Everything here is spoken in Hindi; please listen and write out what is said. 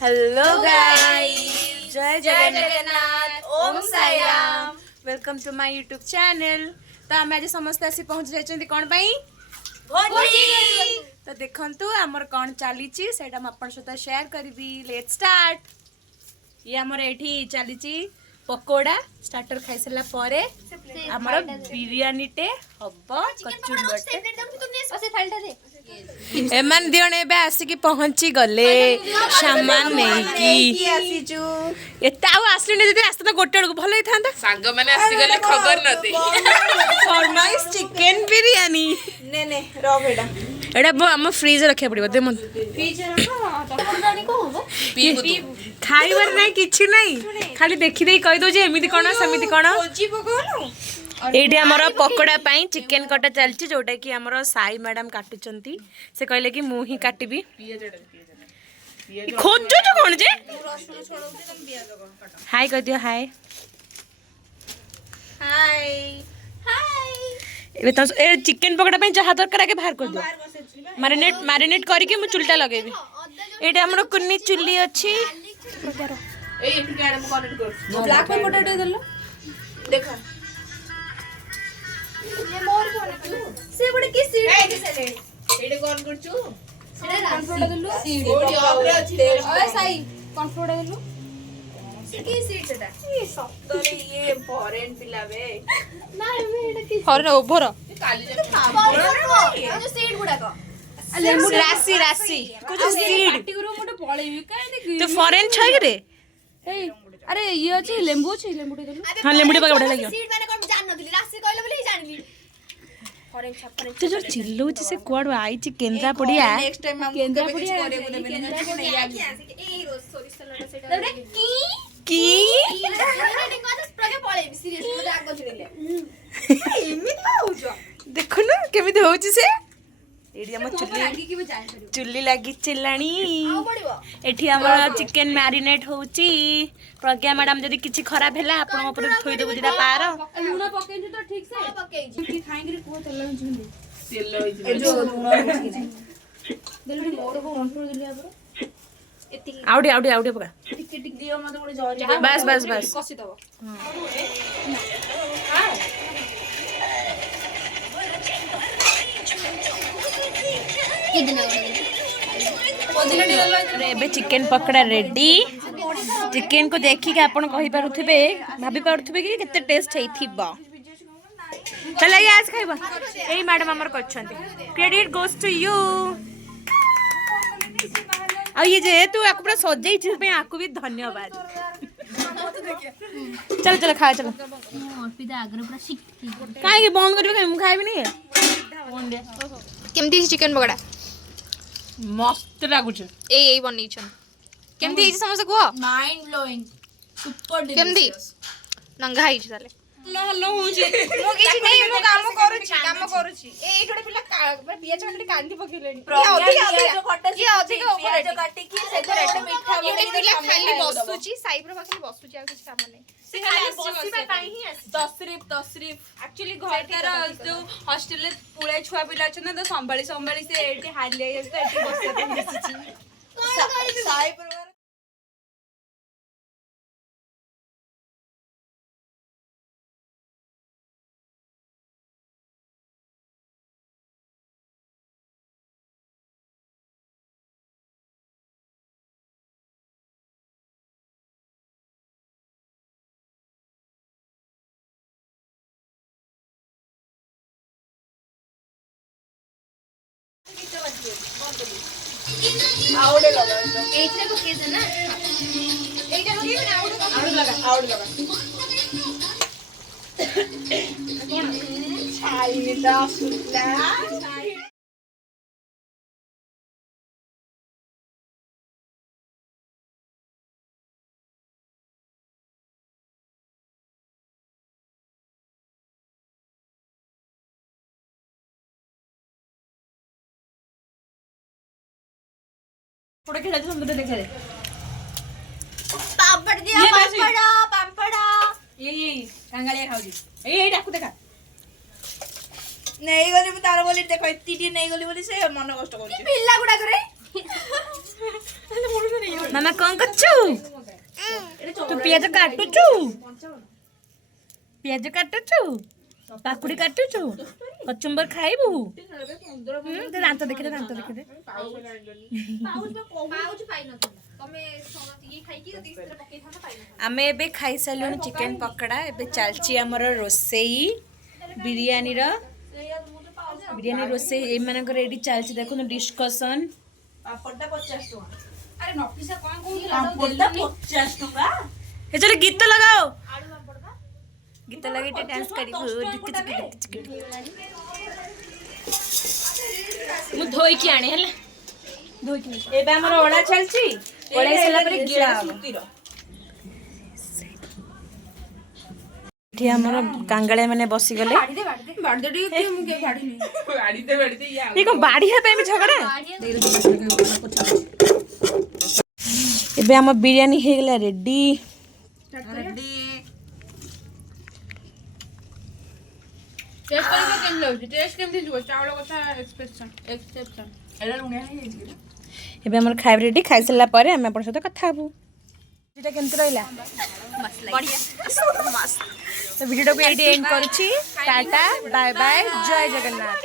हेलो गाइस, जय जगन्नाथ, ओम Sai Ram. Welcome to my YouTube channel. तो आम आज समस्त आसी पहुंच जाइछन्ती कोन पई भोजी। तो देखंतु हमर कोन चलीची सेटा हम अपन सहित शेयर करबी। Let's start. ये हमर एठी चलीची पकोड़ा स्टार्टर खाइ सला परे हमर बिरयानी टे हबो कचुंबटे एमान दियण एबे आसिकी पहुंची गले सामान नहीं की आसीचू एता आ आसले जदी आस्ता गोटे को भलो थांता सांग माने आसी गले खबर न दे फरमाइश चिकन बिरयानी ने ने रो बेटा एडा हम फ्रीज रखे पड़िबो दे मन फ्रीज रखो तखुडानी को होबो पीबो खाइबर नहीं किछि नहीं खाली देखि देई कहि दो जे एमिति कोन समिति कोन ओजी पकोनो एठी हमर पकोड़ा पाई चिकन कटा चलछि जोटा कि हमर साई मैडम काटुचंती से कहले कि मु ही काटिबी खोजो जो कोन जे हाय कह दियो हाय हाय हाय एबे त ए चिकन पकोड़ा पाई जहा दरकार आके बाहर कर दियो मैरिनेट करके मु चुलटा लगेबी एठी हमर कुन्नी चुल्ली अछि ए एठी के आरम कनेक्ट कर ब्लैक पोटैटो देलो देखा ये मोर कोन से बडे की सीट से एठी कोन करछु सेटा कॉन्फ्लोर देलो सीट ओडी आबरे अछि ओए साई कॉन्फ्लोर देलो से की सीट सेटा ये सप्तरे ये फॉरेन पिलावे ना मैं एटा की फॉरेन ओभर काली जे जो सीट गुडा को राशि राशि कुछ सीट पार्टी करू मोटे पळेबी काहे देखि तो फॉरेन छै रे ए अरे ये अछि लेंबू देलो हां लेंबू पका बडा लागियो सीट माने कोन जान नदिली राशि कहले बोली जानली फॉरेन छप्पन तो जो चिल्लो से क्वाड आइछि केंद्रा पडिया नेक्स्ट टाइम हम केंद्रा पडिया ए रोज सोरिस लडा सेटा की रेटिंग को तो प्रगे पळेबी सीरियसली मते आगो छिले एमित होउजो देखो ना केमिति होउछि से एडी हम चुल्ली लगी चिल्लाणी एठी हमर चिकन मैरिनेट होउची प्रज्ञा मैडम जदी किछि खराब हैला आपण ऊपर थोई देबो दिदा पार लूना पकेइ तो ठीक से पकेइ खाइंगे रे को तेल झुंदी तेल होइछि ए जो लूना देलडी मोर को कंट्रोल दिलिया पर एति आउडी पका टिक दियो मते गोटे जरी बस कसी दबो हां एबे चिकन पकड़ा रेडी चिकन को देखिक आपण कहि पारुथिबे भाबी पारुथिबे कि केते टेस्ट हेइथिबो चल ये आज खाइबा एई मैडम हमर करछंती क्रेडिट गोस टू यू आ ये जे तू आकु पूरा सजई छी पे आकु भी धन्यवाद चल खा चल अर्पिता आग्र पूरा शिखती काहे के बंद करबे हम खाइबे नहीं केमती चिकन पकोड़ा मस्त लागुछ ए बनेइछन केमती हिज समझ को माइंड ब्लोइंग सुपर केमती नंगा हिज ताले हेलो होची मो किछि नै मो काम करूची ए एठोडे पिला बिया चकली कांदी पकेलेनी अधिक ऊपर जो काटी की सेते रेट मिठा पिला खाली बसुची साइबर पाखली बसुची आ किछ काम नै से खाली बसिबा काई ही तशरीफ एक्चुअली घर तार जो हॉस्टल ले पुळे छुआ पिला छ न तो संभाली से एठी हाली आइ तो एठी बसे बसिची कोन करबी साई परिवार आवडे लगा एथरे को केज ना एटा हो गई ना आवड लगा कोन छाई दा सुला थोड़ा खेला तो सुंदर दिखा दे पापड़ दिया पापड़ा ये कांगालिया खाऊ जी ए डाकू देखा नहीं गली तार बोली देखो इतनी नहीं गली बोली से मन कष्ट कर पिल्ला गुडा करे ମାମା କଣ କରୁଛୁ? ତୁ ପିଆଜ କାଟୁଛୁ? ପିଆଜ କାଟୁଛୁ? କାକୁଡି କାଟୁଛୁ? କଚୁମ୍ବର ଖାଇବୁ? ଦାନ୍ତ ଦେଖିଦେ ଦାନ୍ତ ଦେଖିଦେ। ଆମେ ଏବେ ଖାଇସାରିଲୁଣି ଚିକେନ ପକୋଡା। ଏବେ ଚାଲିଛି ଆମର ରୋଷେଇ ବିରିୟାନୀର। ବିରିୟାନୀ ରୋଷେଇ ଏମାନଙ୍କର ଏଇଠି ଚାଲିଛି ଦେଖୁନ ଡିସ୍କସନ। ଏଚରେ ଗୀତ ଲଗାओ। गीत लगे डांस करिबो। मु धोई की आणे हला धोई की एबे हमर ओळा चलची ओळा सेला पर गिळा एठी हमर कांगळे माने बसी गले। ये को बाड़ी है पे झगड़ा एबे हम बिरयानी हे गला रेडी। टेस्ट करके केम लाउची टेस्ट केमथि जुओ चावल कथा एक्सेप्शन एला लुणिया हे गेछि एबे हमर खाइब रेडी खाइ सला परे हम अपन सହିତ कथा हबु। एटा केमति रहला बढ़िया मस्त। तो वीडियो को एडी एंड करछि। टाटा बाय बाय जय जगन्नाथ।